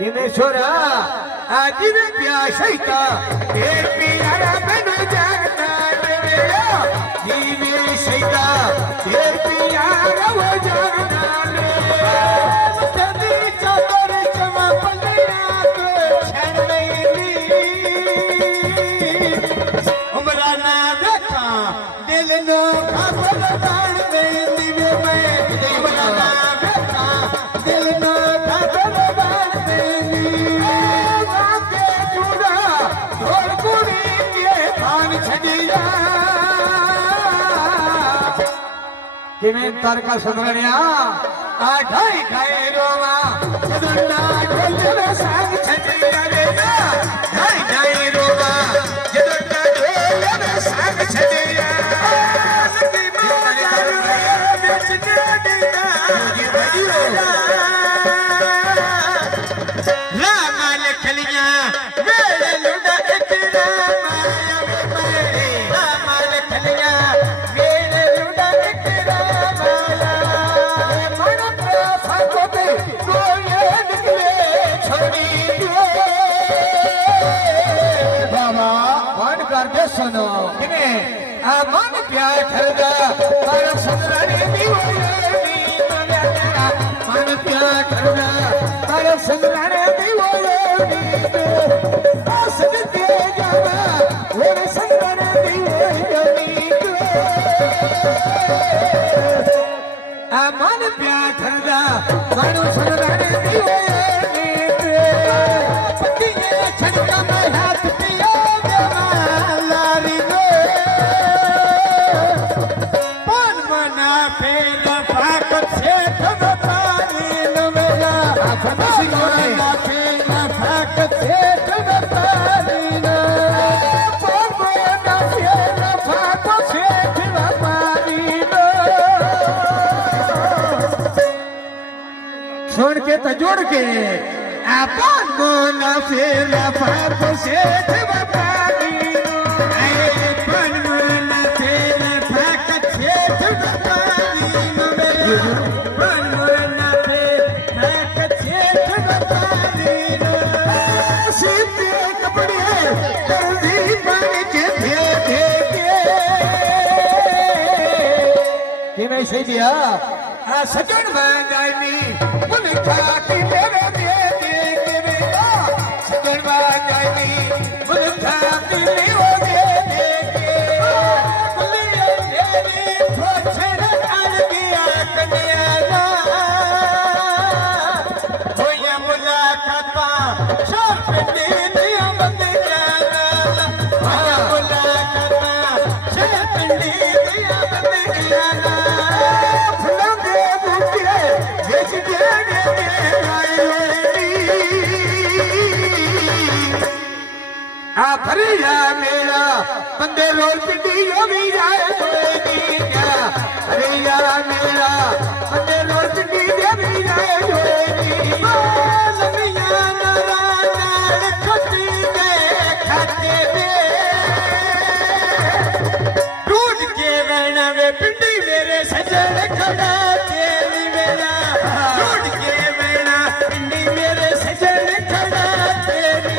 छोरा आज रे प्यासा तेर पियारा बनो जागता देवेया जीवे सैता तेर पियारा वो जागता ले जदी चादर चमा पलिया के छड़ मेली उमरा ना देखा दिल नो खबर दान दे दिवे मैं उमरा ना देखा दिल नो खबर दान दे तारका सुंदरिया ढाई ढाई रोवा जदुना ढोल सांग छटिया रे ढाई ढाई रोवा जदुना ढोल सांग छटिया नदी मार बेच के दीना रामल खलिया वेले लुड़ा इतना माया में रामल खलिया वेले लुड़ा इतना माया मन फाकोते कोई निकले छोड़ी दे बाबा मन कर दे सुनो किने आ मन प्यार ठरगा पर सुंदरानी दीवाने मन प्यार ठरगा पर सुंदरानी दीवाने आसन दे जावा और सुंदरानी दीवाने आ मन प्यार ठरगा पर सुंदरानी दीवाने पतिये छटका में हाथ पिया लारी गो पन मना फेर फाकत से थम पानी नवेला पन मना फेर फाकत से थम पानी न पन मना फेर फाकत से थम पानी न छोड़ के तो जोड़ के अपन मना फेर फाकत से थम पानी पन मना फेर फाकत से थम पानी पन मना फेर फाकत से थम पानी सीते कपड़े जल्दी बन के दे के मैं सही दिया सजन बागानी मुन खाती मेरे दे के मेरा सजन बागानी मुन खाती मेरे दे के बुलिया तेरी फोछर अड़ गया कन्या होया मुलाकाता शर्फ दे दिया बंद जाना होया मुलाकाता शर्फ दे दिया बंद जाना फूलों के बुके बेच देने आ भरिया मेरा बंदे रोल पिटी भी जाए क्या भरिया मेरा बंदे रोल पिटी भी जाए लमिया नारायण छोटी के खाते में दूध के वेणा वे पिंडी मेरे सजन खड़ा तेरी वेला दूध के वेणा पिंडी मेरे सजन खड़ा तेरी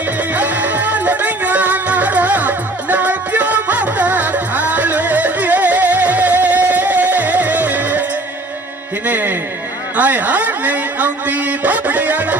लमिया नारायण क्यों भाता खा ले किने आय हार नहीं आउंदी बबड़ियाला